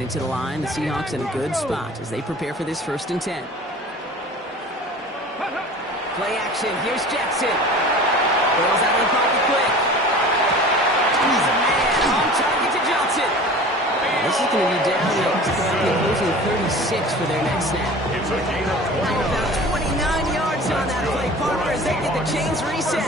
Heading to the line, the Seahawks in a good spot as they prepare for this 1st and 10. Play action. Here's Jackson. Goes out of the pocket quick. He's a man. On target to Johnson. This is going to be down at the opposing 36 for their next snap. It's a gain of 29. About 29 yards on that play, Parker, as they get the chains reset.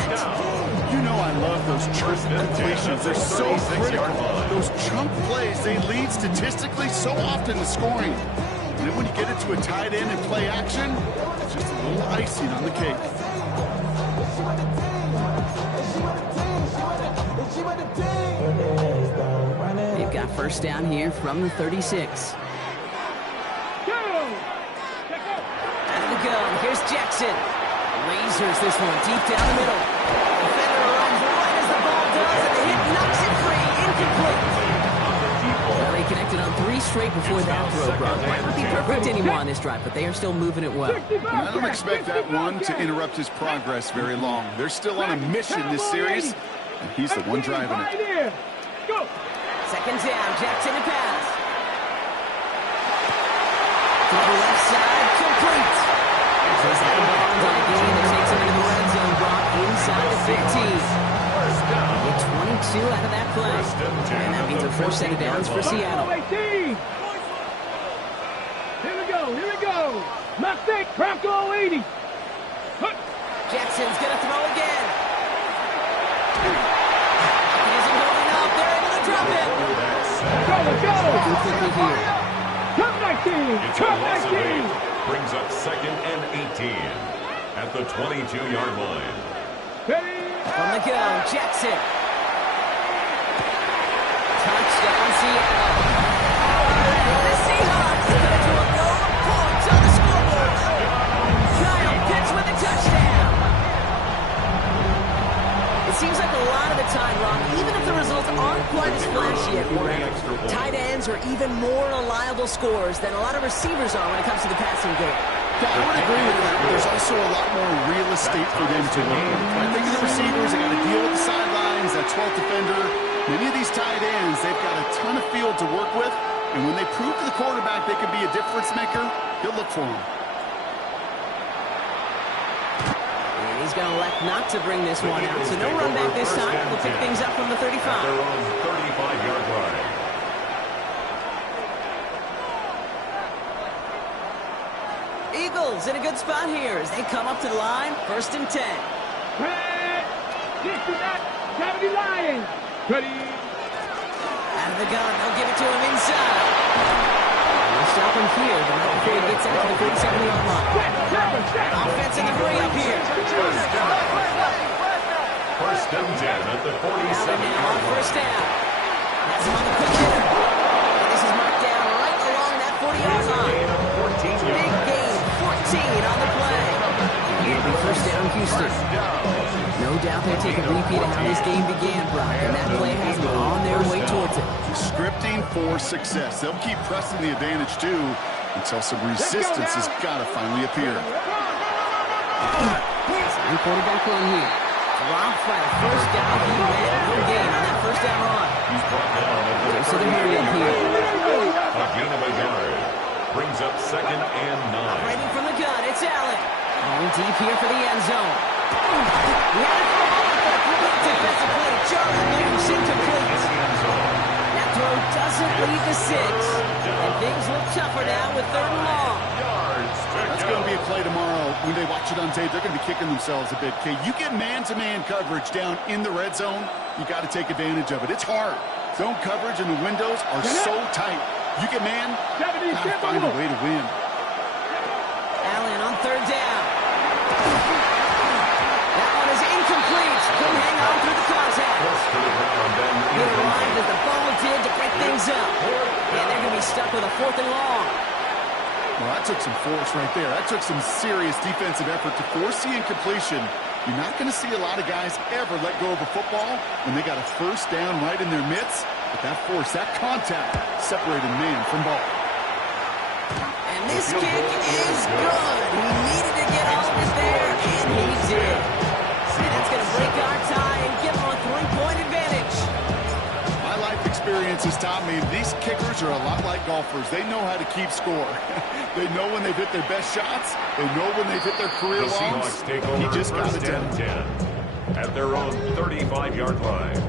You know I love those chunk completions. They're so critical. Those chunk plays, they lead statistically so often to scoring. And then when you get it to a tight end and play action, it's just a little icing on the cake. They've got 1st down here from the 36. Out of the gun, here's Jackson. Lasers this one deep down the middle. Defender runs right as the ball does, and the hit knocks it free. Incomplete. Well, they connected on 3 straight before that throw, Brock. Might not be perfect anymore on this drive, but they are still moving it well. I don't expect that one to interrupt his progress very long. They're still on a mission this series, and he's the one driving it. 2nd down, Jackson to pass. To the left side, complete. Says that ball on a gain that takes him into the red zone, Brock, inside the 15. Get 22 out of that play. And that means a 1st set of downs for Seattle. Here we go. Mistake, Bronco 80. Jackson's going to throw again. He isn't holding up. They're able to drop it. Go. Too quickly here. Cut 19. Cut 19. Brings up 2nd and 18 at the 22-yard line. From the go, Jackson. Touchdown, Seattle. The Seahawks get to a goal of points on the scoreboard. Kyle Pitts with a touchdown. It seems like a lot of the time, Ron, even if the results aren't quite as flashy everywhere, tight ends are even more reliable scorers than a lot of receivers are when it comes to the passing game. Yeah, I would agree with that. There's also a lot more real estate for them to work with. I think of the receivers, they got to deal with the sidelines, that 12th defender. Many of these tight ends, they've got a ton of field to work with. And when they prove to the quarterback they can be a difference maker, he'll look for them. And he's going to elect not to bring this one out. So no run back this time. We'll pick things up from the 35. At their own 35-yard line. Eagles in a good spot here as they come up to the line. 1st and 10. Lions. Ready. Out of the gun, they'll give it to him inside. They'll stop him here, but not before he gets out to the 47-yard line. Offense in the hurry up here. 1st and 10 at the 47-yard line. 1st down. That's him on the quick hitter. And this is marked down right along that 40-yard line. Big gain, 14 on the play. It'll be 1st down, Houston. No doubt they'll take a repeat of how this game began, Brock, and that play has them on their way towards it. Scripting for success. They'll keep pressing the advantage, too, until some resistance has got to finally appear. Same quarterback run here. Dropped by the 1st down. He ran no gain on that 1st down run. He's brought down at the So they're hurrying here. A gain of a yard. Brings up 2nd and 9. Operating from the gun, it's Allen. Going deep here for the end zone. He had it for a moment, but a complete defensive play. Charlie Lewis incomplete. That throw doesn't lead to 6. And things look tougher now with 3rd and long. That's going to be a play tomorrow. When they watch it on tape, they're going to be kicking themselves a bit. Okay, you get man-to-man coverage down in the red zone, you got to take advantage of it. It's hard. Zone coverage and the windows are so tight. You get man, gotta find a way to win. Allen on 3rd down. That one is incomplete. Couldn't hang on through the contact. He arrived as the ball did to break things up. And they're going to be stuck with a 4th and long. Well, that took some force right there. That took some serious defensive effort to force the incompletion. You're not going to see a lot of guys ever let go of a football when they got a 1st down right in their midst. But that force, that contact, separated man from ball. And this kick is good. He needed to get off it there, and he did. And that's going to break our tie and give him a 3-point advantage. My life experience defense has taught me these kickers are a lot like golfers. They know how to keep score. They know when they've hit their best shots. They know when they've hit their career The longs. Seahawks take over He just got first it done. and 10 at their own 35-yard line.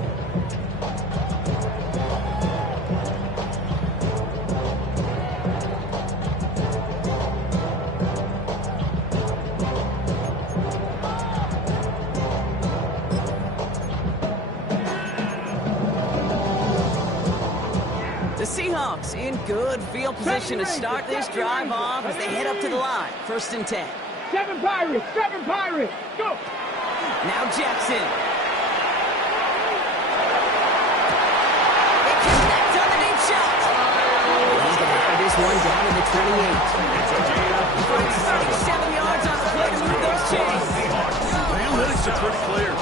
The Seahawks in good field position to start this drive off as they head up to the line. First and 10. 7 Pirates, 7 Pirates, go! Now Jackson. They connect on the deep shot. He's going to have this one down in the 28. He finds 37 yards on the play to move those chains. The analytics are pretty clear.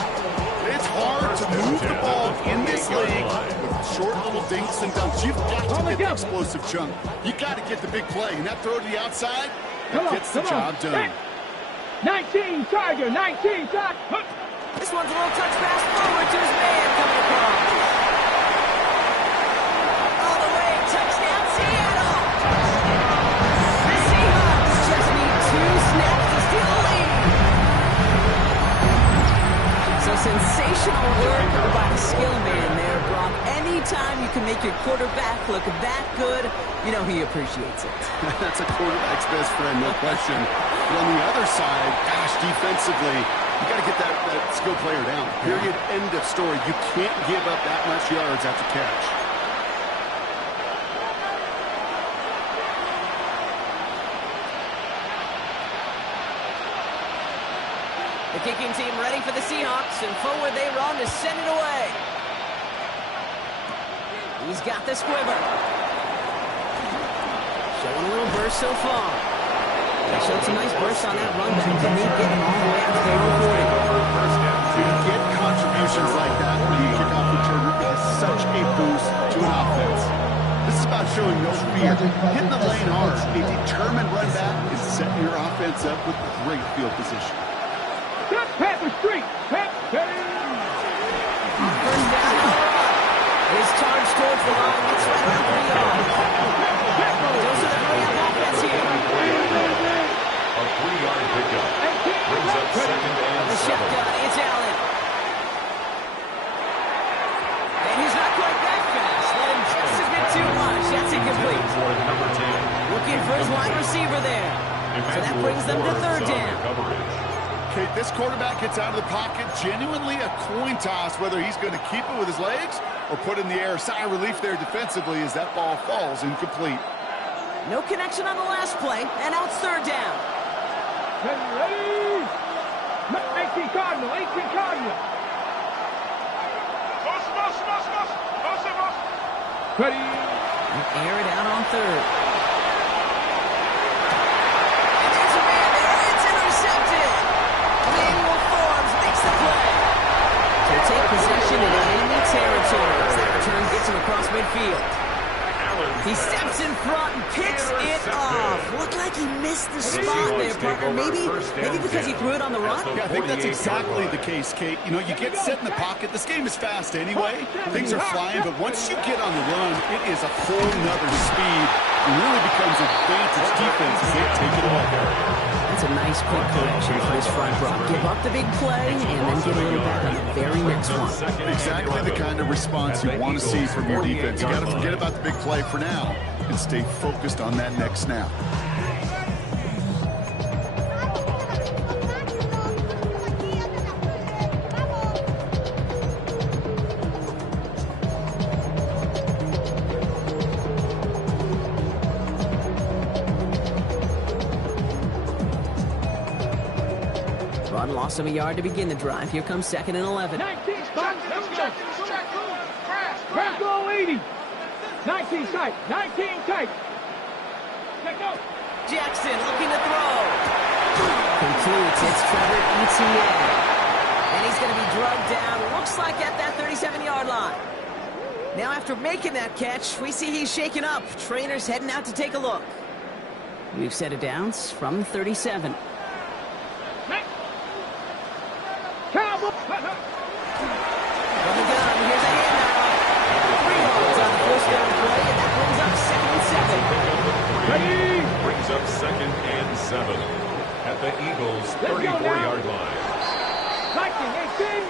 It's hard to move the ball in this league with short little dinks and dunks. You've got to get the explosive chunk. You got to get the big play. And that throw to the outside, that gets the job done. 19 Tiger, 19 Tiger. This one's a little touch pass forward to his man coming across. All the way, touchdown Seattle. The Seahawks just need 2 snaps to steal the lead. So sensational work by the skill man there, Brock. Anytime you can make your quarterback look that good, you know he appreciates it. That's a quarterback's best friend, no question. But on the other side, gosh, defensively, you got to get that skill player down. Period. End of story. You can't give up that much yards after catch. The kicking team ready for the Seahawks, and forward they run to send it away. He's got the squiver. Showing a little burst so far. They showed some nice bursts on that run back. Didn't need getting all the way out to their own 40. You get contributions like that when you kick off returner. It has such a boost to an offense. This is about showing no fear. Hitting the lane hard. A determined run back is setting your offense up with great field position. Pepper Street, First down. His charge towards the line. It's right around 3 yards. Goes to the hurry-up offense here. A 3-yard pickup brings up second and The 7. shotgun. It's Allen. And he's not quite that fast. Let him just a bit too much. That's incomplete. For number 10. Looking for his wide receiver there. So that brings them to third down. Okay, this quarterback gets out of the pocket, genuinely a coin toss whether he's going to keep it with his legs or put it in the air. Sigh of relief there defensively as that ball falls incomplete. No connection on the last play, and now it's third down. ready? 18 Cardinal, 18 Cardinal. Ready? Air it out on third. And there's a man there. It's intercepted. Manuel Forbes makes the play. To take possession in enemy territory as that return gets him across midfield. He steps in front and picks it off. Looked like he missed the spot there, partner. Maybe because he threw it on the run? Yeah, I think that's exactly the case, Kate. You know, you get set in the pocket. This game is fast anyway. Things are flying, but once you get on the run, it is a whole nother speed. It really becomes advantage defense as they take it away. That's a nice quick correction for this front row. Give up the big play and then get a little back on the very next one. Exactly the kind of response you want to see from your defense. You got to forget about the big play for now and stay focused on that next snap. Run loss of a yard to begin the drive. Here comes second and 11. 19 spot, Franco 80. 19 tight, 19 tight. Let go. Jackson looking to throw. Completes. It's Trevor Etienne. And he's going to be drugged down, looks like at that 37-yard line. Now after making that catch, we see he's shaken up. Trainers heading out to take a look. We've set it down from the 37. From the gun, here's a handoff. 3 yards on the first Eagles' Let's go 34-yard line. 19, 18.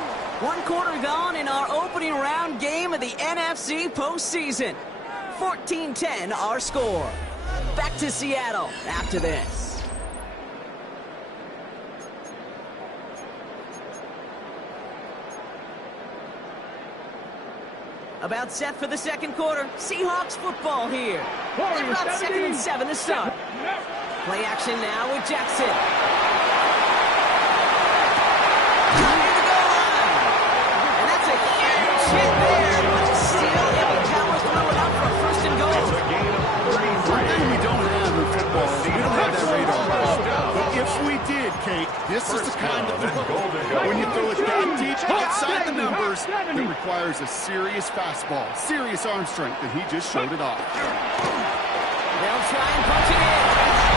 One quarter gone in our opening round game of the NFC postseason. 14-10 our score. Back to Seattle after this. About set for the second quarter. Seahawks football here. They're about 2nd and 7 to start. Play action now with Jackson. Near the goal line. And that's a huge hit there, but still able to power through it up for a 1st and goal. It's a gain of One thing we don't have in football is we don't have that radar. But if we did, Kate, this is the kind of throw. When you throw it that deep outside the numbers, it requires a serious fastball, serious arm strength, and he just showed it off. They'll try and punch it in.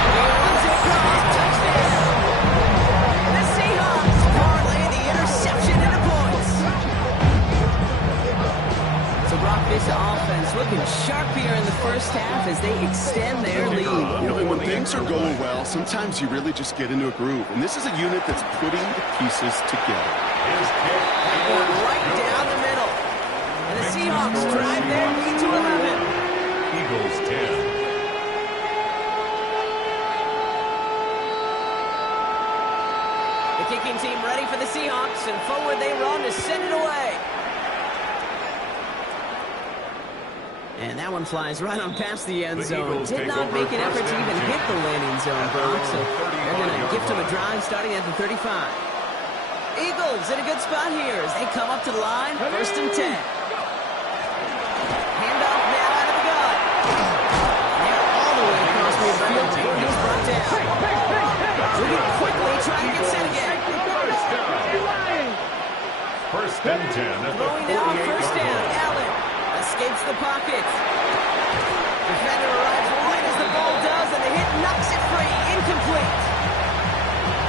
He runs it across. Touchdown. The Seahawks parlay the interception into points. So Brock, this offense looking sharp here in the first half as they extend their lead. You know, when things are going well, sometimes you really just get into a groove. And this is a unit that's putting the pieces together. his kick. Right down the middle. And the Seahawks drive their lead to 11. Eagles 10. The kicking team ready for the Seahawks, and forward they run to send it away. And that one flies right on past the end zone. Did not make an effort to even hit the landing zone, Brock, so they're going to gift him a drive starting at the 35. Eagles in a good spot here as they come up to the line, 1st and 10. Handoff now out of the gun. They're all the way across midfield before he's brought down. Moving quickly, trying to get set again. First and 10 at the Throwing now, 48-yard first down. line. Allen escapes the pocket. Defender arrives right as the ball does, and the hit knocks it free. Incomplete.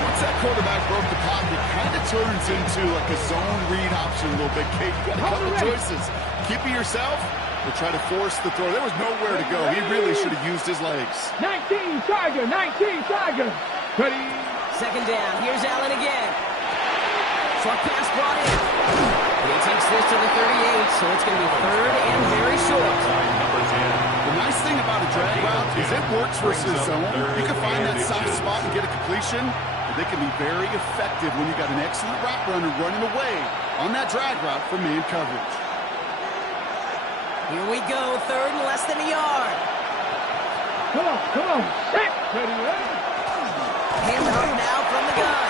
Once that quarterback broke the pocket, kind of turns into like a zone read option a little bit. Kate, you got a couple choices. Keep it yourself or try to force the throw. There was nowhere to go. He really should have used his legs. 19 Tiger, 19 Tiger. Ready? 2nd down. Here's Allen again. Short pass brought in. And he takes this to the 38, so it's going to be 3rd and very short. Number 10. The nice thing about a drag route is it works versus zone. You can find that soft spot and get a completion. They can be very effective when you got an excellent route runner running away on that drag route from man coverage. Here we go, 3rd and less than a yard. Come on. Set. Ready, ready. Hand off now from the gun.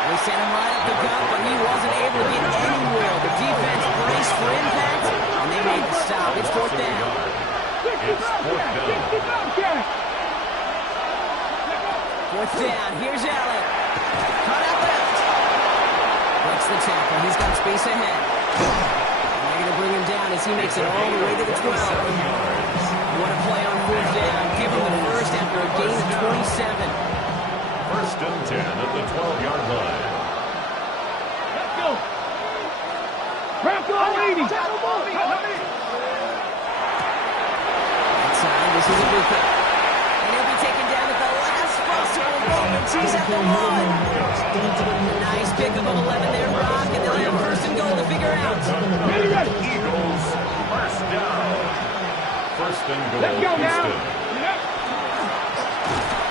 They sent him right up the gut, but he wasn't able to get anywhere. The defense braced for impact, and they made the stop. It's 4th down. It's 4th down. 4th down. Here's Allen. Cut out left. Breaks the tackle. He's got space ahead. And they're going to bring him down as he makes it all the way to the 12. What a play on 4th down. Give him the first after a gain of 27. First and 10 at the 12-yard line. Let's go. Bronco leading. Outside, this is a blue pick. And he'll be taken down at the last possible moment. He's at the 1. Nice pickup of 11 there, Brock, and they'll have 1st and goal to figure out. Eagles, first down. First and goal. Let's go now. Houston. Now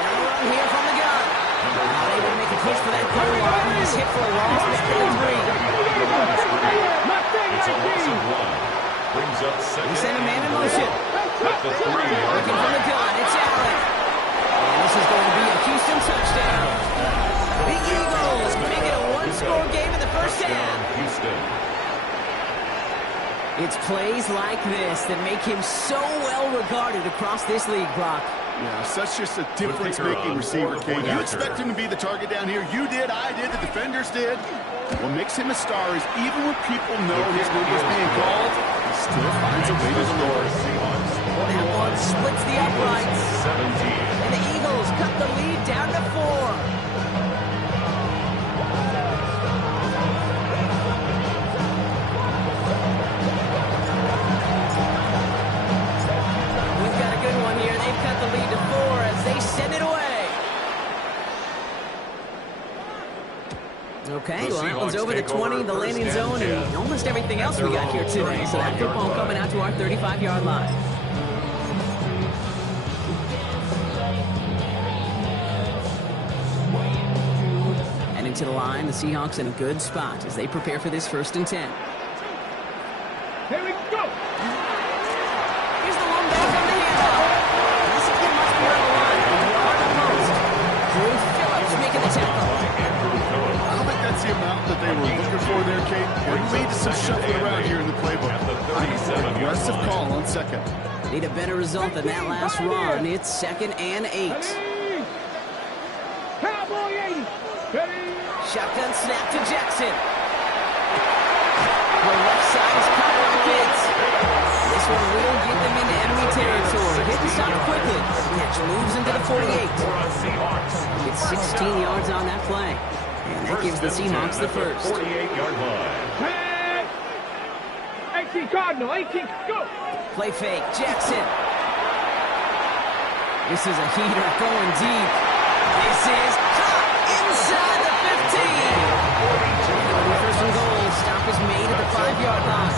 a run here from the gun. Not able to make a push for that goal line. He's hit for a loss back to the 3. It's a loss of 1. Brings up second. He sent a man in motion. At the 3-yard Working from the gun, it's Allen. And this is going to be a Houston touchdown. The Eagles make it a one-score game in the first half. Houston. It's plays like this that make him so well regarded across this league, Brock. Yeah, such just a difference-making receiver, Kate. You expect him to be the target down here. You did, I did, the defenders did. What makes him a star is even when people know his number's being called, he still finds a way to score. That one splits the uprights. 17. And the Eagles cut the lead down to 4. Cut the lead to 4 as they send it away. Okay, well, that one's over the 20, the landing zone, and almost everything else we got here today. So that football coming out to our 35-yard line. Heading to the line, the Seahawks in a good spot as they prepare for this 1st and 10. Here we go. Here's the long back on the handoff. This is getting much more on the line. On the post. Drew Phillips making the tackle. I don't think that's the amount that they were looking for there, Kate. There may be some shuffling around here in the playbook. Aggressive call on 2nd. Need a better result than that last run. It's 2nd and 8. Cowboy 80. Ready. Shotgun snap to Jackson. The left side is Rockets. This one will get them into enemy territory. Hit the stop quickly. Catch moves into the 48. Gets 16 yards on that play. And that gives the Seahawks the first. 48-yard line. 18 Cardinal, 18, go! Play fake, Jackson. This is a heater going deep. This is caught inside the 15. First and goal. Stop is made at the 5-yard line.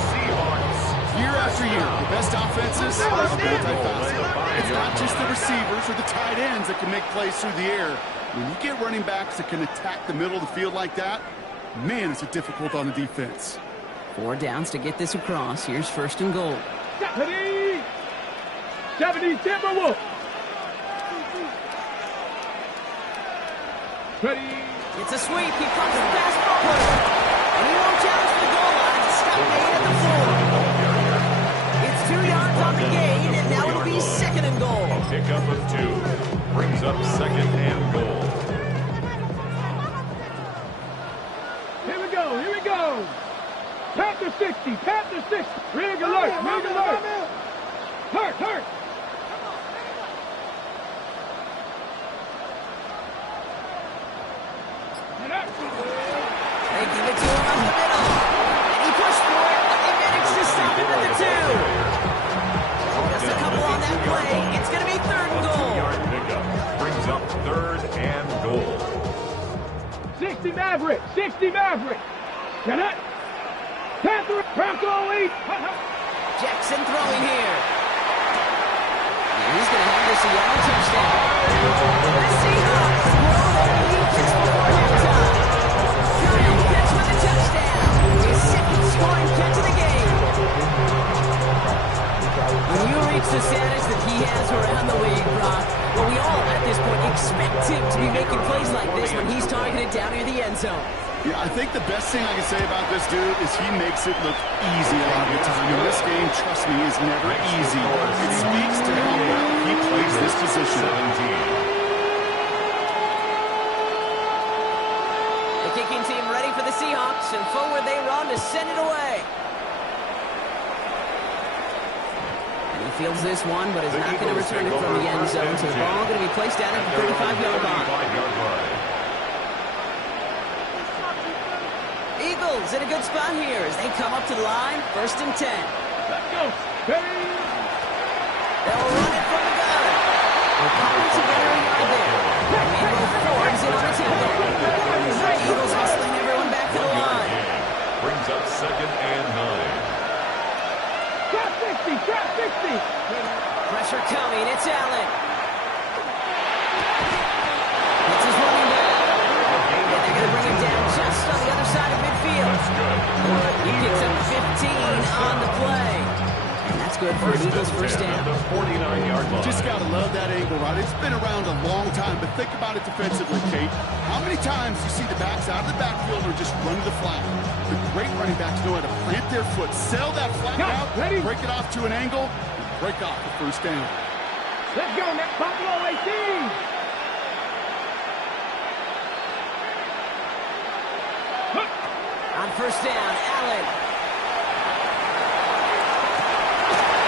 Year after year, the best offenses are multifaceted. It's not just the receivers or the tight ends that can make plays through the air. When you get running backs that can attack the middle of the field like that, man, is it difficult on the defense. 4 downs to get this across. Here's 1st and goal. 70 Timberwolves. Ready. It's a sweep. He comes the pass forward. And he won't challenge the goal line. Stop made at the 4. It's 2 yards on the gain, and now it'll be 2nd and goal. Pickup of 2. Brings up 2nd and goal. Here we go, here we go. Panther 60, Panther 60. Rig alert, rig alert. Hurt, hurt. They give it to him up the middle. And he pushed for it, but they managed to stop him at the 2. Just a couple on that play. It's going to be 3rd and goal. 2-yard pickup. Brings up 3rd and goal. 60 Maverick, 60 Maverick. Get it. Panther lead. Jackson throwing here. And he's going to have this a yellow touchdown. The Seahawks blow their lead just before halftime. Kyle Pitts with a touchdown. His 2nd scoring catch of the game. When you reach the status that he has around the league, Brock, well, we all at this point expect him to be making plays like this when he's targeted down near the end zone. Yeah, I think the best thing I can say about this dude is he makes it look easy a lot of the time. And this game, trust me, is never easy. It speaks to how well he plays this position. 17. The kicking team ready for the Seahawks, and forward they run to send it away. And he fields this one, but is not going to return it from the end zone, so the ball going to be placed down at the 35-yard line. Eagles in a good spot here as they come up to the line, 1st and 10. Let's go. Ready. They'll run it from the gun. They're coming together a yard there. Emmanuel Ford is in on the tempo. Eagles hustling everyone back to the line. Brings up 2nd and 9. Trap 60, trap 60. Pressure coming, it's Allen. It's his running back. And they're going to bring him down just on the other side of midfield. He picks up 15 on the play. And that's good for an Eagles 1st down. 49-yard line. Just got to love that angle, right? It's been around a long time, but think about it defensively, Kate. How many times do you see the backs out of the backfield or just run to the flat? The great running backs know how to plant their foot, sell that flat out, break it off to an angle, and break off the 1st down. Let's go, Matt Buffalo 18. On 1st down, Allen.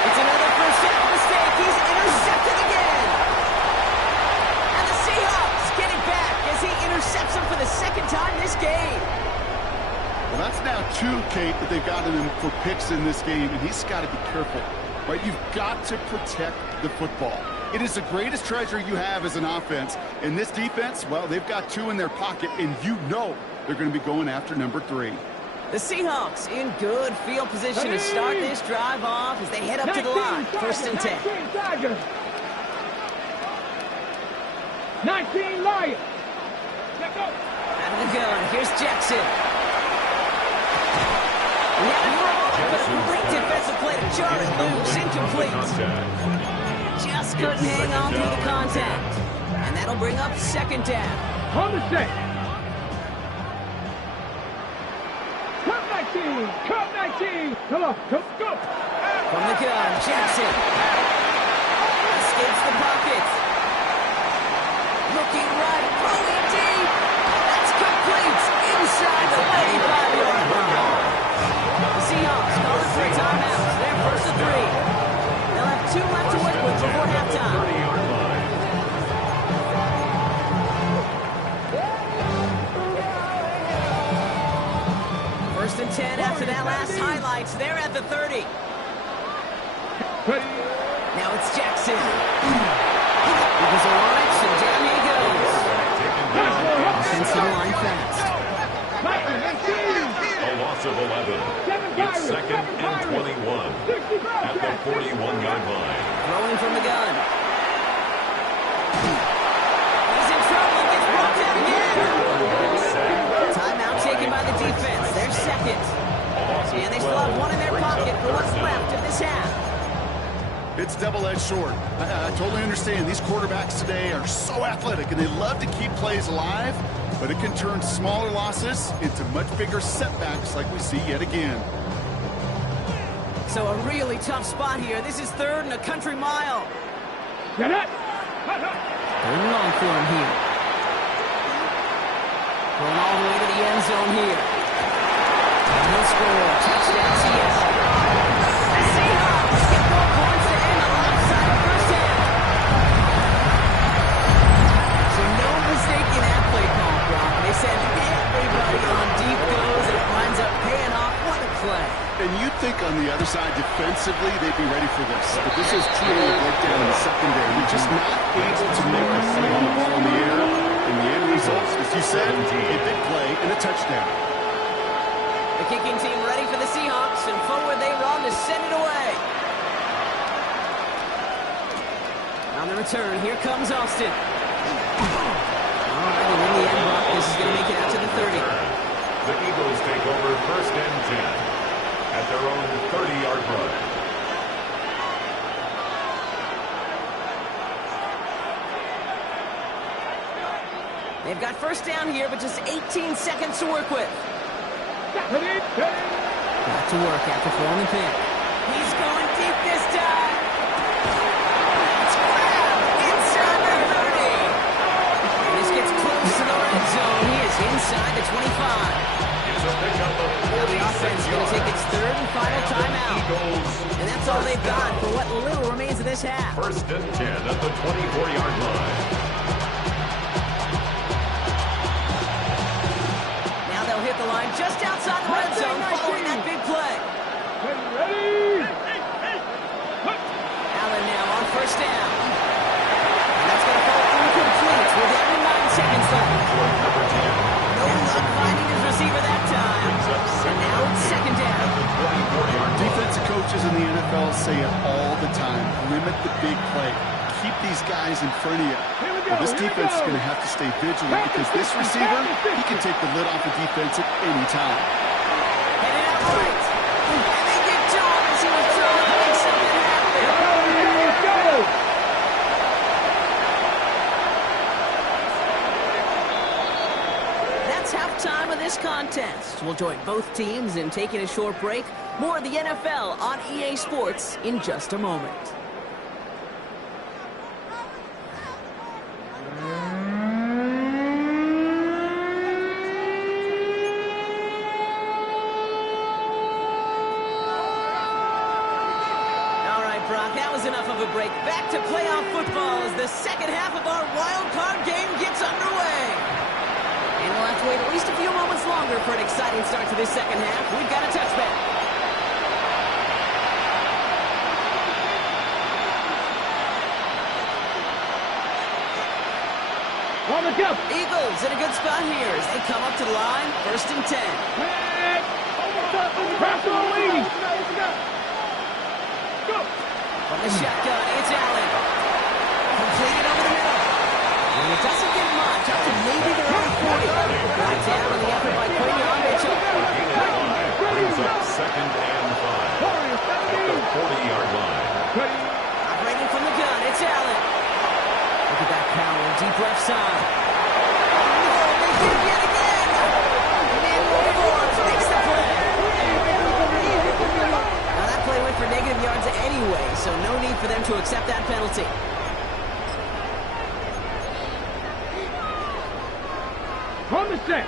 It's another 1st down mistake. He's intercepted again. And the Seahawks get it back as he intercepts him for the 2nd time this game. Well, that's now 2, Kate, that they've gotten him for picks in this game, and he's got to be careful, right? You've got to protect the football. It is the greatest treasure you have as an offense. And this defense, well, they've got 2 in their pocket, and you know They're going to be going after number 3. The Seahawks in good field position to start this drive off as they head up to the line. First and 10. 19 Lions. Let's go. Out of the gun. Here's Jackson. Now but a great defensive play to jar it loose. Incomplete. Just couldn't hang on through the contact. And that'll bring up second down. On the set. Cut 19. Cut 19. Come on. Go. From the gun, Jackson. Escapes the pocket. Looking right, throwing deep. That's complete. Inside the 35-yard line. The Seahawks calling for a timeout. They're first and 3. They'll have 2 left to work with before halftime. First and 10 after that last highlights. They're at the 30. Now it's Jackson. He goes a launch, and down he goes. Offensive line fast. A loss of 11. It's second and 21 at the 41-yard line. Throwing from the gun. He's in trouble and gets brought down again. Timeout taken by the defense. They're second. And they still have 1 in their pocket for what's left of this half. It's double-edged sword. I totally understand. These quarterbacks today are so athletic, and they love to keep plays alive, but it can turn smaller losses into much bigger setbacks like we see yet again. So a really tough spot here. This is 3rd and a country mile. Get it. Third and long for him here. Going all the way to the end zone here. And he'll score. Touchdown, Seattle. The Seahawks get 4 points to end the lopsided first half. So no mistaking that play call, Brock. They send everybody on deep goes, and it winds up paying off. What a play. And you'd think on the other side, defensively, they'd be ready for this. But this is truly a breakdown in the secondary. They're just not able to make a play on the ball in the air. And the end result, as you said, a big play and a touchdown. The kicking team ready for the Seahawks, and forward they run to send it away. On the return, here comes Austin. All right, and in the end, Brock, this is going to make it out to the 30. The Eagles take over first and 10 at their own 30-yard line. They've got first down here, but just 18 seconds to work with. Got to work after throwing the pick. He's going deep this time. It's grabbed inside the 30. And this gets close to the red zone. He is inside the 25. Now the offense is going to take its 3rd and final timeout. And that's all they've got for what little remains of this half. First and 10 at the 24-yard line. Now they'll hit the line just outside the red zone following that big play. Ready? Allen now on first down. And that's going to fall incomplete with every 9 seconds left. No luck finding his receiver that time. And now it's second down. Defensive coaches in the NFL say it all the time. Limit the big play. Keep these guys in front of you. Well, this defense is going to have to stay vigilant because this receiver, he can take the lid off the defense at any time. Headed out right. And they get to him as he was trying to make something happen. That's halftime of this contest. We'll join both teams in taking a short break. More of the NFL on EA Sports in just a moment. Enough of a break. Back to playoff football as the second half of our wild card game gets underway. And we'll have to wait at least a few moments longer for an exciting start to this second half. We've got a touchback. On the jump. Eagles in a good spot here as they come up to the line. 1st and 10. Pass all 80. Go. From the shotgun, it's Allen. Completed over the middle. And it doesn't get much, up to maybe their own 40. Right down on the effort by Quinn on Mitchell. Brings up 2nd and 5 at the 40-yard line. Operating from the gun, it's Allen. Look at that power, deep left side. Oh, they did it yet again. Manuel Forbes makes the play. Now that play went for negative yards anyway, so no need for them to accept that penalty. On the set.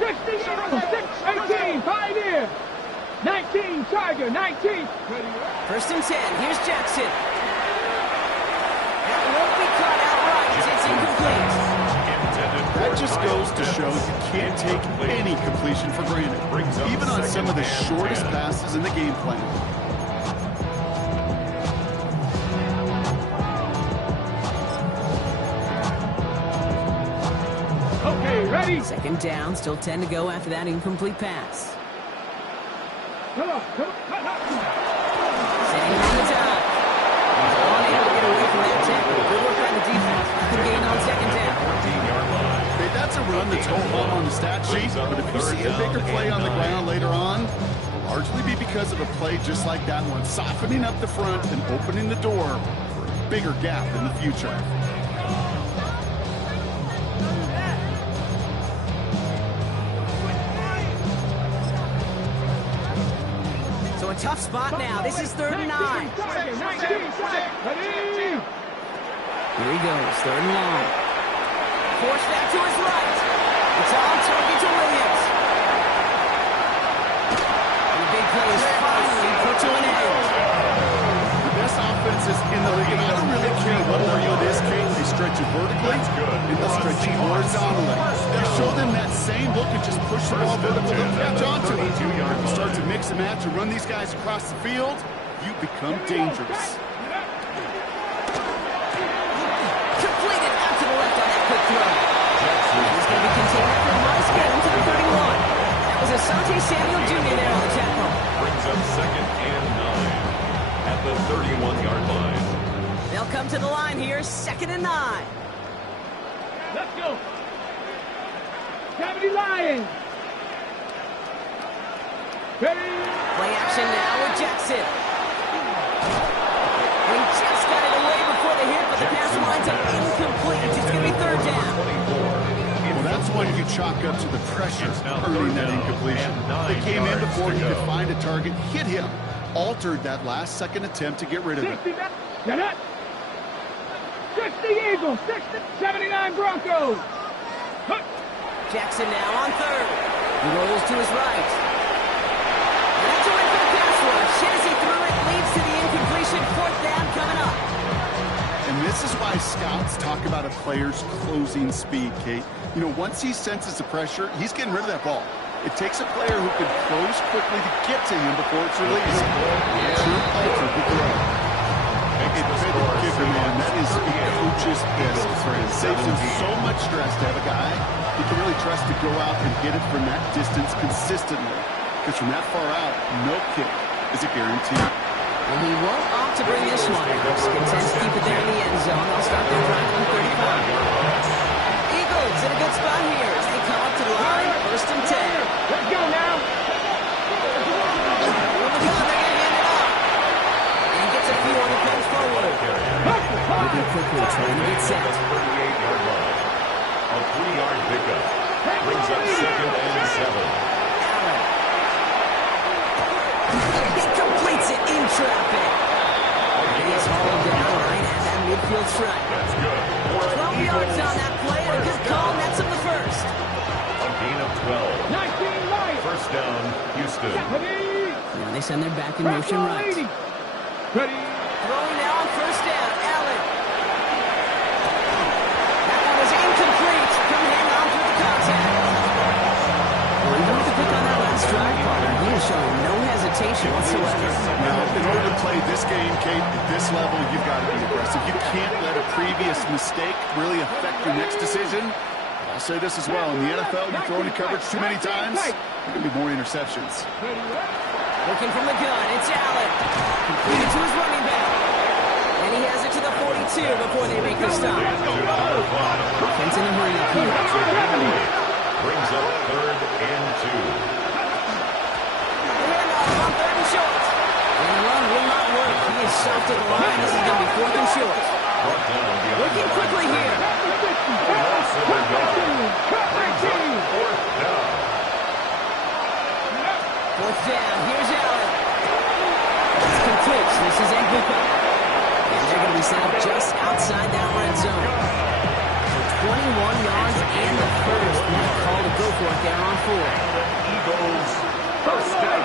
60, 18, 5 here. 19, Tiger, 19. 1st and 10, here's Jackson. That won't be caught outright, it's incomplete. That just goes to show you can't take any completion for granted, even on some of the shortest passes in the game plan. Okay, ready? 2nd down, still 10 to go after that incomplete pass. Come on, come on. Staying on the top. He's unable to get away from that tackle. Good work by the defense. Nothing gained on 2nd down. 14-yard line. Hey, that's a run that's home on the stat sheet, but if you see a bigger play on the ground later on, it'll largely be because of a play just like that one, softening up the front and opening the door for a bigger gap in the future. So a tough spot now. This is 3rd and 9. 19, ready? Here he goes, 3rd and long. Forced back to his right. It's on target to Williams. And the big play is finally put to an end. The best offenses in the league, and I don't really care what level it is, Kate. They stretch you vertically, and they'll stretch you horizontally. You show them that same look and just push the ball vertical, they'll catch on to it. If you start to mix and match and run these guys across the field, you become dangerous. Completed out to the left on that quick throw. He's going to be contained after a nice get into the 31. That was Asante Samuel Jr. there on the tackle. Brings up 2nd and 9 at the 31-yard line. They'll come to the line here, 2nd and 9. Let's go. 70 Lions. Ready? Play action now with Jackson. He just got it away before the hit, but the pass winds up incomplete. It's going to be 3rd down. Well, that's when you chalk up to the pressure earning that incompletion. They came in before he could find a target, hit him, altered that last-second attempt to get rid of it. 60, get it. 60 Eagles, 60, 79 Broncos. Jackson now on 3rd. He rolls to his right. And that's a win for the pass rush. As he threw it, leads to the incompletion. 4th down coming up. And this is why scouts talk about a player's closing speed, Kate. You know, once he senses the pressure, he's getting rid of that ball. It takes a player who can close quickly to get to him before it's released. True culture, good throw. Independent kicker, man, that is a coach's best friend. Saves him so much stress to have a guy he can really trust to go out and get it from that distance consistently. Because from that far out, no kick is a guarantee. And he won't opt to bring this one. He's content to keep it there in the end zone. They'll start their drive from 35. Eagles in a good spot here as they come up to the line. 1st and 10. Let's go now. They're going to hand it off. And he gets a few on the comes forward. Moving quickly, trying to get set. 38-yard line. A 3-yard pickup. Brings up 2nd and 7. He completes it in traffic. And he's hauled down right at that midfield stripe. That's good. 12 yards on that play, and a good call, and that's up the 1st. A gain of 12. 19 Lions. 1st down, Houston. Ready? Now they send their back in motion right. Ready? Throwing now on 1st down, Allen. That one was incomplete. Couldn't hang on through the contact. Well, even with the pick on that last drive, partner, he is showing no hesitation hesitation whatsoever. Now, in order to play this game, Kate, at this level, you've got to be aggressive. You can't let a previous mistake really affect your next decision. I'll say this as well. In the NFL, you throw into coverage too many times, there can be more interceptions. Looking from the gun, it's Allen. Completed to his running back. And he has it to the 42 before they make the stop. Defense in a hurry up here. Brings up 3rd and 2. Handoff on 3rd and short. And the run will not work. He is soft at the line. This is going to be 4th and short. Looking quickly here. 4th down. Here's Allen. It's complete. This is Eguka. And they're going to be set up just outside that red zone. For 21 yards and the first. That call to go for it there on 4. Eagles first down.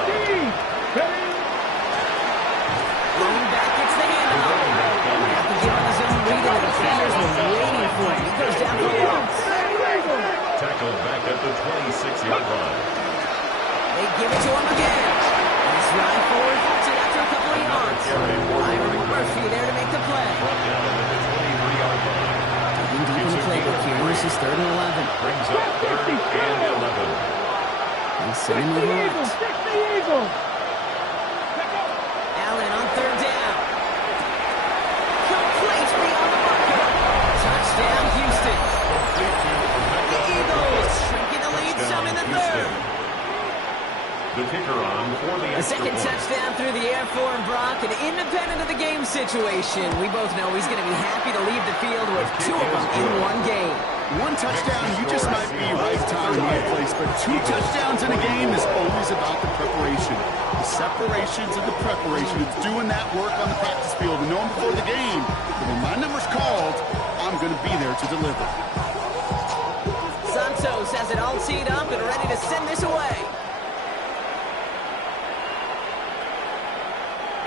Running back gets the handoff. Have to give on his own read, and the defenders were waiting for him. He goes down for a loss. Tackled back at the 26-yard line. They give it to him again. This ride forward puts it after a couple of yards. Byron Murphy there to make the play. Brought down at the 23-yard line. Digging deep in the playbook here. This is 3rd and 11. Brings up 3rd and 11. And send him with the right. Allen on 3rd down. Complete beyond the marker. Touchdown, Houston. The Eagles shrinking the lead some in the 3rd. The kicker on for the A second touchdown through the air for him, Brock, and independent of the game situation. We both know he's going to be happy to leave the field with 2 of them in one game. One touchdown, you just might be right time, right place, but 2 touchdowns in a game is always about the preparation. The separations and the preparation. It's doing that work on the practice field and knowing before the game that when my number's called, I'm going to be there to deliver. Santos has it all teed up and ready to send this away.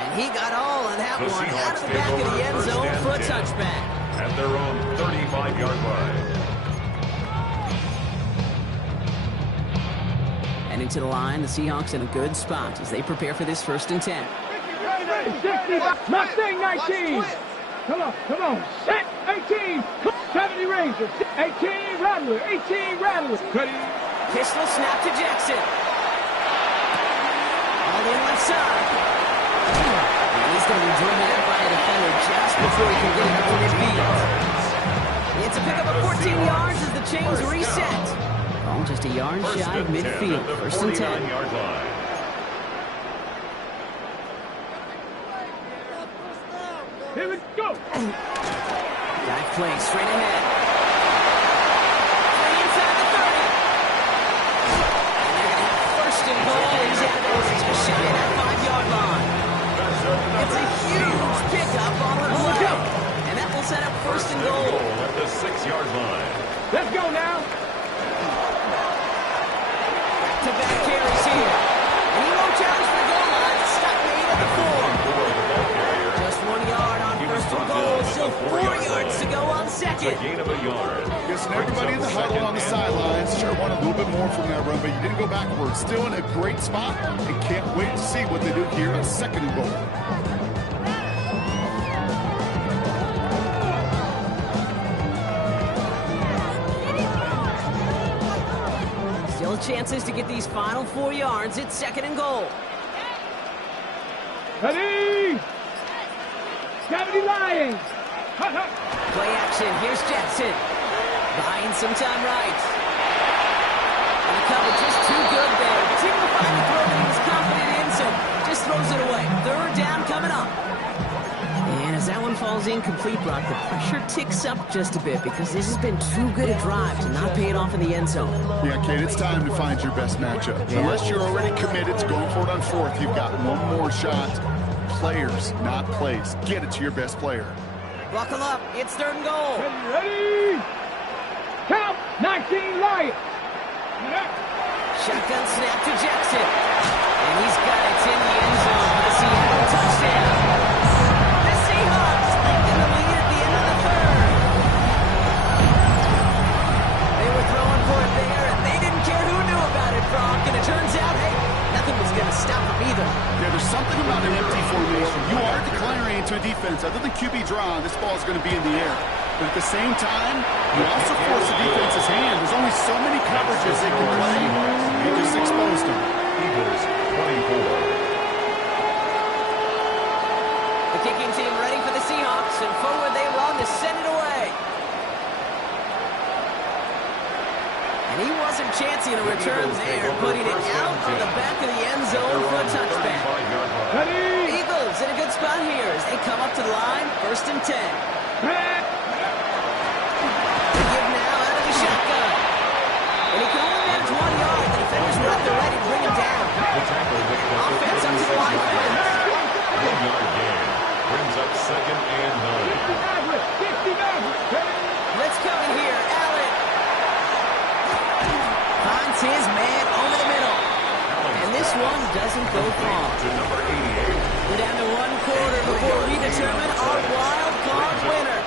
And he got all on that one out of the back of the end zone for a touchback. At their own 35-yard line. And into the line, the Seahawks in a good spot as they prepare for this 1st and 10. Mustang 19. Come on. Set 18. 70 Rangers. 18 Rattler. 18 Rattler. Pistol snap to Jackson. All in left side. And he's going to be driven out by a defender just before he can get it up to midfield. It's a pickup of 14 yards as the chains reset. Oh, just a yard shy of midfield. 1st and 10. Here we go. Dive play straight ahead. Play inside the 30. And they're going to have 1st and goal. He's out there just shy of that 5-yard line. It's a huge pickup on the play. And that will set up 1st and goal. At the 6-yard line. Let's go now. Back-to-back carries here. And he won't challenge for the goal line. Stuck made at the 4. Just 1 yard on 1st and goal. Still 4 yards to go on 2nd. Gain of a yard. Yes, and everybody in the huddle on the sidelines sure want a little bit more from that run, but you didn't go backwards. Still in a great spot and can't wait to see what they do here on 2nd and goal. Still chances to get these final 4 yards. It's 2nd and goal. Ready. 70 Lions. Play action. Here's Jackson. Buying some time right. And the cover just too good there. Didn't find the throw that he was confident in, so just throws it away. 3rd down coming up. And as that one falls incomplete, Brock, the pressure ticks up just a bit because this has been too good a drive to not pay it off in the end zone. Yeah, Kate, it's time to find your best matchup. Unless you're already committed to going for it on 4th, you've got one more shot. Players, not plays. Get it to your best player. Buckle up. It's 3rd and goal. Ready. Count. 19 Lions. Shotgun snap to Jackson. And he's got it in the end zone for the Seattle touchdown. The Seahawks taking the lead at the end of the 3rd. They were throwing for it there, and they didn't care who knew about it, Brock. And it turns out, hey, nothing was going to stop them either. something about an empty formation. You are declaring into a defense. Other than QB draw, this ball is going to be in the air. But at the same time, you also force the defense's hand. There's only so many coverages they can play. You just exposed them. Eagles 24. The kicking team ready for the Seahawks, and forward they run to send it away. And he wasn't chancing a return there, putting it out on the back of the end zone for a touchback. Eagles in a good spot here as they come up to the line, 1st and 10. They give now out of the shotgun. And he can only manage 1 yard. The defenders were up there ready to bring him down. Offense up to the line fence. 1 yard gain. Brings up 2nd and 9. Let's come in here. Allen finds his man over the middle. And this one doesn't go far. To number 88. We're down to 1 quarter before we determine our wild card winner.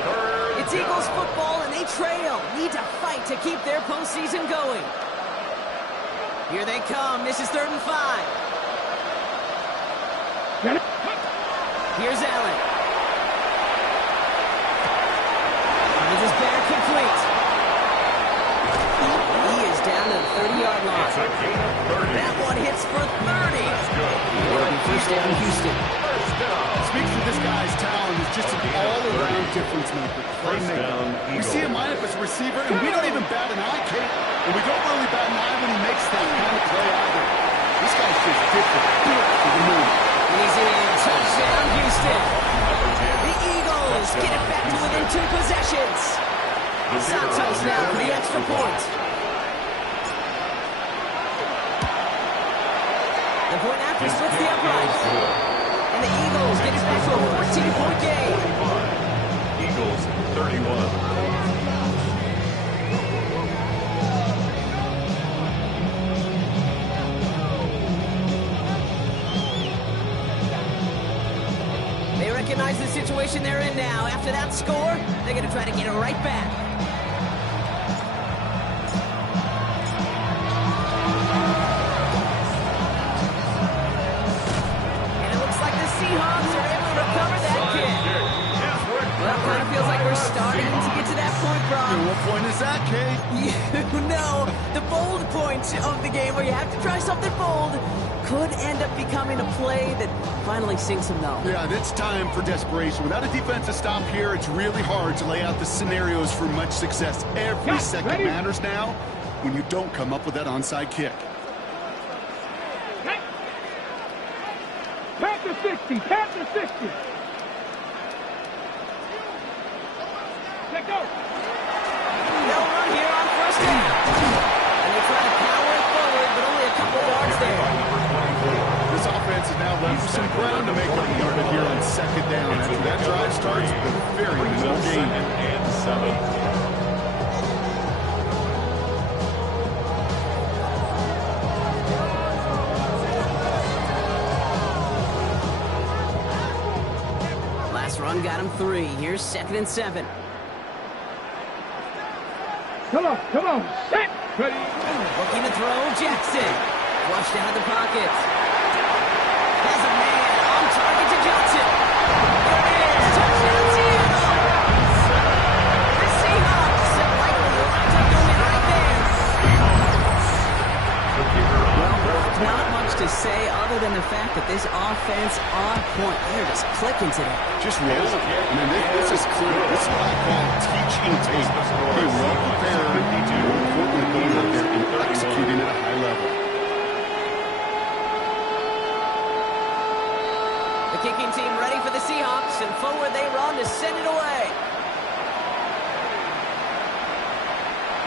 It's Eagles football, and they trail. Need to fight to keep their postseason going. Here they come. This is 3rd and 5. Here's Allen. Finds his back complete. He is down to the 30-yard line. That one hits for 30. It'll be 1st down, Houston. Speaks to this guy's talent. He's just an all-around difference maker. Playmaker. We see him line up as a receiver, and we don't even bat an eye, Kate. And we don't really bat an eye when he makes that kind of play either. This guy's just different. Built for the move. He's in. Touchdown, Houston. The Eagles get it back to within 2 possessions. Santos now for the extra point. The point after splits the uprights. And the Eagles get it back to a 14-point game. Eagles 31. They recognize the situation they're in now. After that score, they're going to try to get it right back. And it looks like the Seahawks are able to recover that kick. Well, it kind of feels like we're starting to get to that point, Brock. And what point is that, Kate? You know, the bold point of the game where you have to try something bold could end up becoming a play that finally sinks them, though. Yeah, it's time for desperation. Without a defensive stop here, it's really hard to lay out the scenarios for much success. Every second matters now when you don't come up with that onside kick. Pat the 60, pat the 60. Let go. They'll run here on 1st down. And they try to power it forward, but only a couple yards there. This offense is now left for some ground to make up a little bit here on 2nd down. After that drive starts with a very minimal gain. 2nd and 7. Last run got him 3. Here's 2nd and 7. Come on, set. Ready. Looking to throw, Jackson. Flushed out of the pocket. Has a man on target to Johnson. There it is. Touchdown, Seattle. The Seahawks have likely lined up the win right there. Well, not much to say other than the fact that this offense on point. They're just clicking today. Just rolls. I mean, this is clear. This is what I call teaching tape. Being well prepared, more importantly, going out there and executing at a high level. The kicking team ready for the Seahawks, and forward they run to send it away.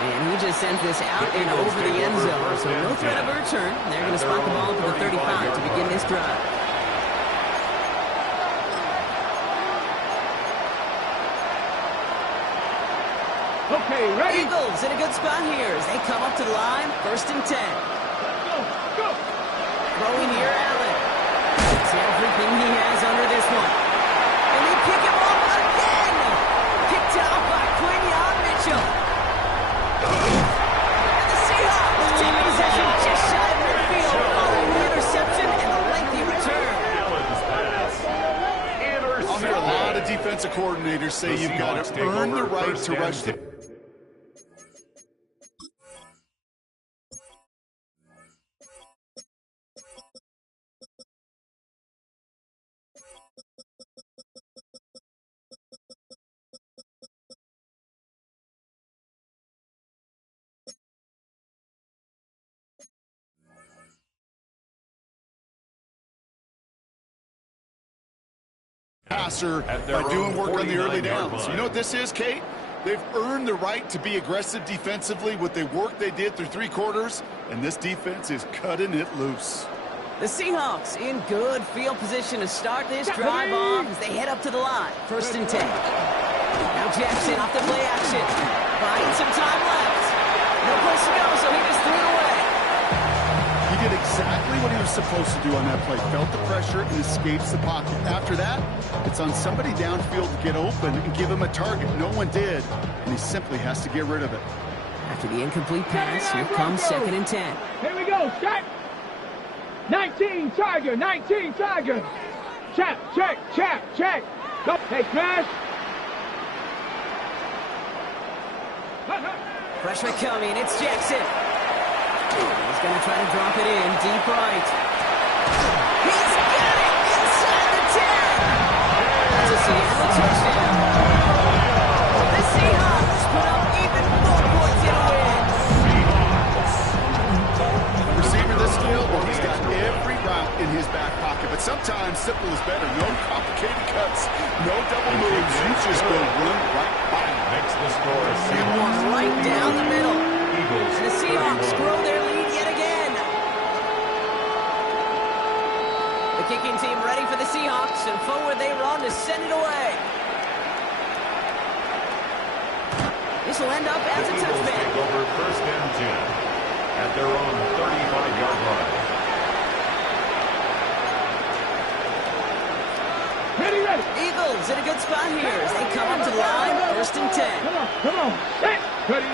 And he just sends this out and over the end zone, so no threat of a return. They're going to spot the ball to the 35 to begin this drive. Okay, ready. Eagles in a good spot here as they come up to the line, 1st and 10. Go. Throwing here, Allen. It's everything he has under this one. And they pick him off again. Picked out by Quinyon Mitchell. And the Seahawks take possession just shy of midfield following the interception and a lengthy return. defensive coordinators say you've got to earn the right to rush the passer by doing work on the early downs. You know what this is, Kate? They've earned the right to be aggressive defensively with the work they did through 3 quarters, and this defense is cutting it loose. The Seahawks in good field position to start this drive off as they head up to the line. 1st and 10. Now Jackson off the play action. Buying some time left. No place to go, so he just threw it away. He did exactly what he was supposed to do on that play. Felt the pressure and escapes the pocket. After that, it's on somebody downfield to get open and give him a target. No one did, and he simply has to get rid of it. After the incomplete pass, here comes 2nd and 10. Here we go, Scott. 19 Tiger, 19 Tiger. Check, check, check, check. Go, hey, smash. Pressure coming, it's Jackson. He's going to try to drop it in, deep right. He's got it inside the 10. That's a Seattle touchdown. The Seahawks put up even more points in a win. Receiver this skill, well, he's got every route in his back pocket, but sometimes simple is better. No complicated cuts, no double moves. You just go run right by him. Makes the score And one right down the middle. And the Seahawks grow their lead yet again. The kicking team ready for the Seahawks, and forward they run to send it away. This will end up as a touchback. Take over 1st and 10 at their own 35-yard line. Ready, ready. Eagles in a good spot here as they come up to the line. 1st and 10. Come on. Set. Ready.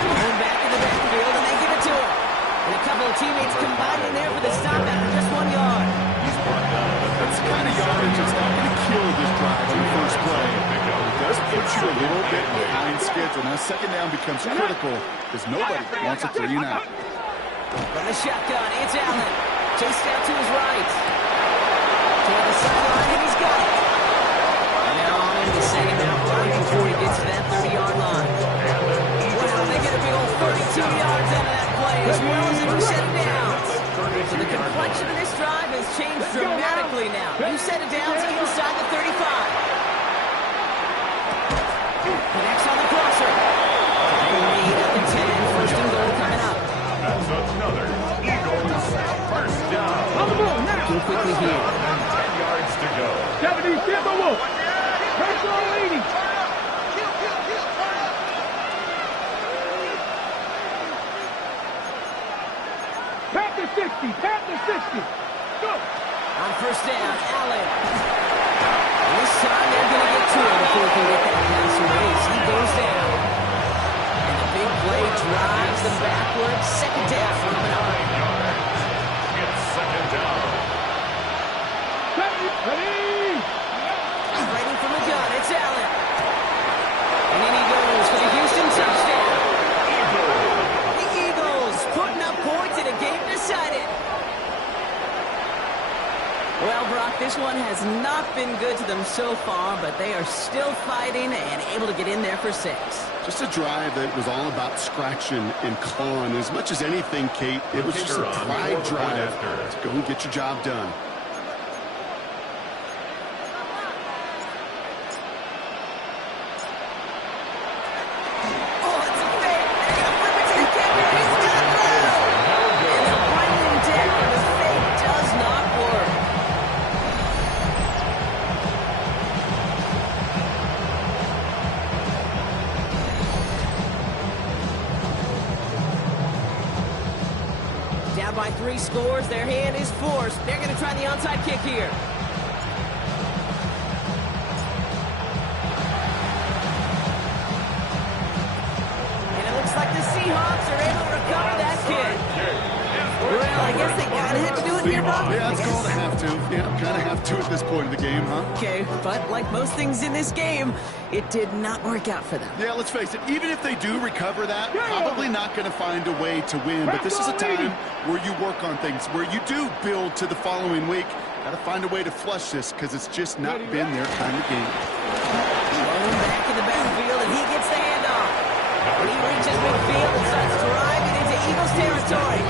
Going back in the backfield, and they give it to him. And a couple of teammates combine in there for the stop after just 1 yard. He's brought down. That's the kind of yardage that's not going to kill this drive on the first play. It does put you a little bit behind schedule. Now, 2nd down becomes critical because nobody wants a 3 and out. From the shotgun, it's Allen. Chased out to his right. Toward the sideline, and he's got it. And now on into 2nd down right before he gets to that 30-yard line. Well, they get a big old 32 yards out of that play as well as a set it down. So the complexion of this drive has changed dramatically now. You set it down to inside the 35. Connects on the crosser. Lead at the 10. 1st and goal coming up. That's another Eagles 1st down. On the move now. Go quickly here. 10 yards to go. 70, stand by Wolf. Personal leading. Pat the 60, pat the 60. Go. On 1st down, Allen. This time they're going to get to him before he can get that pass away as he goes down. And the big play drives them backwards. 2nd down coming up. It's 2nd down. Ready. Ready from the gun, it's Allen. And in he goes for the Houston touchdown. The Eagles putting up points in a game decided. Well, Brock, this one has not been good to them so far, but they are still fighting and able to get in there for 6. Just a drive that was all about scratching and clawing. As much as anything, Kate, it was just a pride drive to go and get your job done. Oh, it's a fake. They're going to flip it to the kicker. He's got it through. And they'll bring him down. The fake does not work. Down by 3 scores. Their hand is forced. They're going to try the onside kick here. And it looks like the Seahawks are able to recover that kick. Well, I guess they kind of had to do it it here, Bob? Yeah, it's called a have to. Yeah, kind of have to at this point of the game, huh? Okay, but like most things in this game, it did not work out for them. Yeah, let's face it, even if they do recover that, probably not going to find a way to win. But this is a time where you work on things, where you do build to the following week. Got to find a way to flush this because it's just not been their kind of game. Thrown back in the backfield, and he gets the handoff. And he reaches midfield and starts driving into Eagles territory.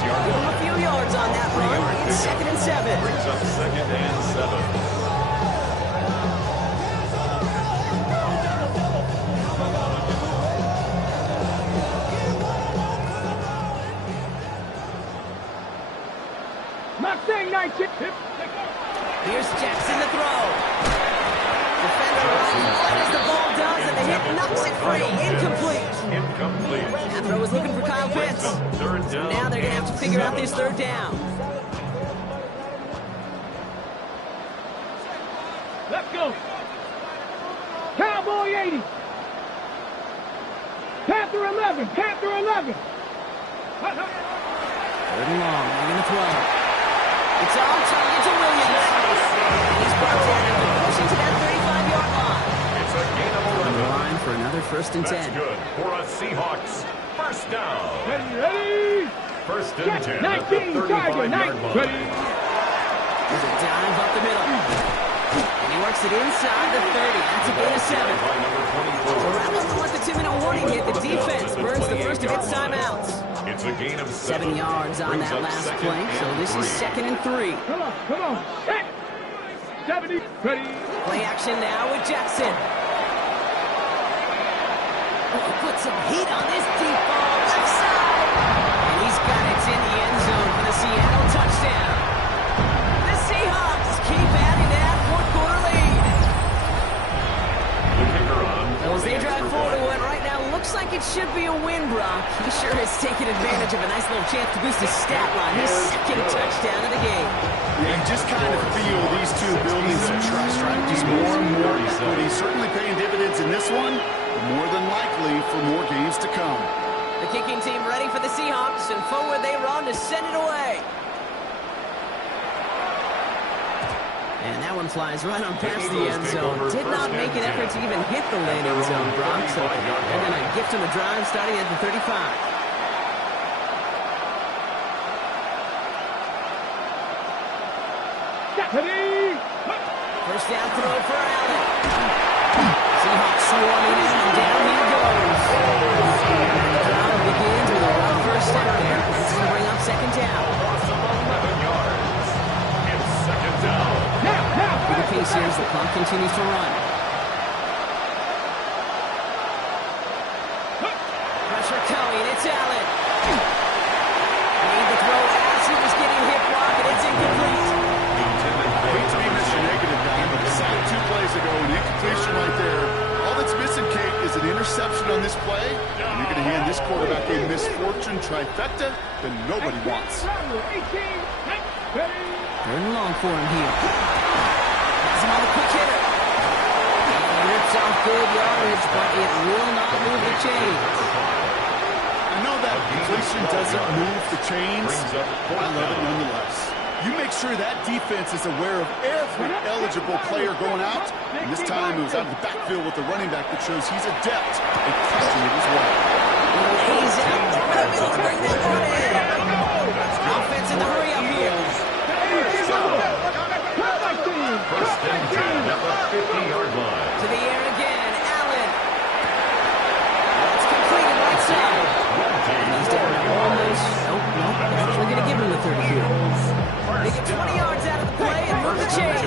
Give him a few yards on that run. It's 2nd and 7. Brings up 2nd and 7. Here's Jackson to throw. Defender runs right as the ball does, and the hit knocks it free. Incomplete. That throw was looking for Kyle Pitts. So now they're going to have to figure out this 3rd down. Let's go. Cowboy 80. Panther 11. Panther 11. 3rd and long. They're going to throw. It's on target to Williams. He's brought down after pushing to that 35-yard line. It's a gain of 11. On the line for another 1st and 10. That's good for a Seahawks. 1st down. Ready. 1st and 10 at the 19, 35-yard line. ready. There's a dive up the middle. And he works it inside the 30. That's a gain of 7. By number 24. So rather than let the 2-minute warning hit, the defense burns the first of its timeouts. It's a gain of 7 yards on that last play, so this is 2nd and 3. Come on. 70. Ready. Play action now with Jackson. Oh, put some heat on this deep ball left side. And he's got it in the end zone for the Seattle touchdown. The Seahawks keep adding that 4th-quarter lead. The kicker on. As they drive forward to what right now looks like it should be a win, Brock. He sure has taken advantage of a nice little chance to boost his stat line. His 2nd touchdown of the game. Yeah, you just kind of feel these two building some trust, right? Just more and more equity. Certainly paying dividends in this one, but more than likely for more games to come. The kicking team ready for the Seahawks, and forward they run to send it away. And that one flies right on past the end zone. Did not make an effort to even hit the landing zone, Brock. So they're going to gift him a drive starting at the 35. Ready. 1st down throw for Allen. Seahawks swarming in, and down he goes. The drive begins with a rough 1st down there. It's going to bring up 2nd down. Loss of 11 yards. It's 2nd down. For the pace here as the clock continues to run. Pressure coming. It's Allen. Made the throw as he was getting hit, Brock, and it's incomplete. Hate to be Mr. Negative guy, but the sack 2 plays ago, an incompletion right there. All that's missing, Kate, is an interception on this play. And you're going to hand this quarterback a misfortune trifecta that nobody wants. 18. Ready. 3rd and long for him here. Has him on the quick hitter. And rips off good yardage, but it will not move the chains. I know that completion doesn't move the chains, but I love it nonetheless. You make sure that defense is aware of every eligible player going out. And this time it was out of the backfield with the running back that shows he's adept at catching it as well. He's out the middle to bring that one in. Offense in the hurry up here. 1st and 10 at the 50-yard line. To the air again. Allen. That's completed right side. And he's down to almost. Nope. They're actually going to give him the 30 here. They get 20 yards out of the play and move the chains.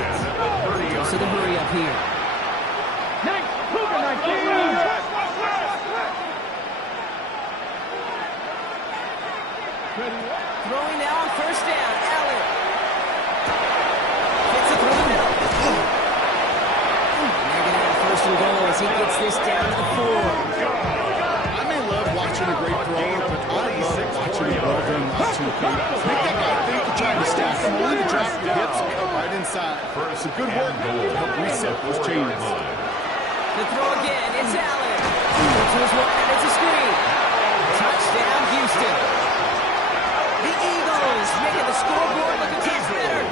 So the hurry up here. Throwing now on 1st down. Allen. Gets it through the middle. And they're going to have 1st and goal as he gets this down to the 4. I may love watching a great thrower, but I love watching a well-done route too, Pete. Make that guy think you're trying to stack him, only to drop your hips and cut right inside. It's a good work to help reset those chains. The throw again. It's Allen. It's his one, and it's a screen. Touchdown, Houston. The Eagles Eagles making the scoreboard look a touch better.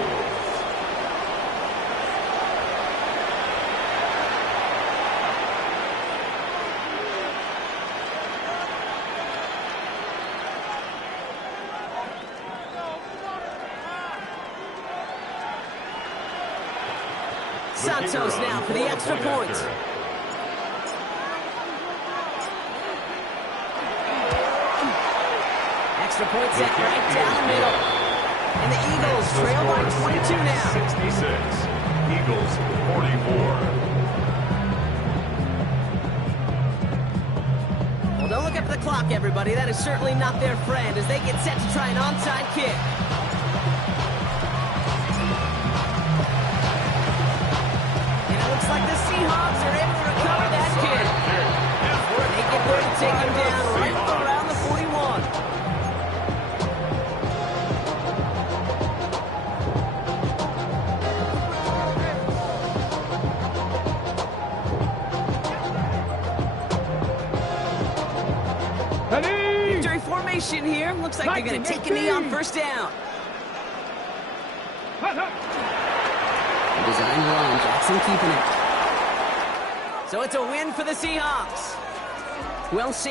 Santos now for the extra point. Extra point set right down the middle. And the Eagles trail by 22 now. 66. Eagles 44. Well, don't look up at the clock, everybody. That is certainly not their friend as they get set to try an onside kick. Looks like the Seahawks are able to recover that kick. They get there to take him down right around the 41. Victory formation here. Looks like they're going to take a knee on first down. Design run, Jackson keeping it. So it's a win for the Seahawks. Well, safe.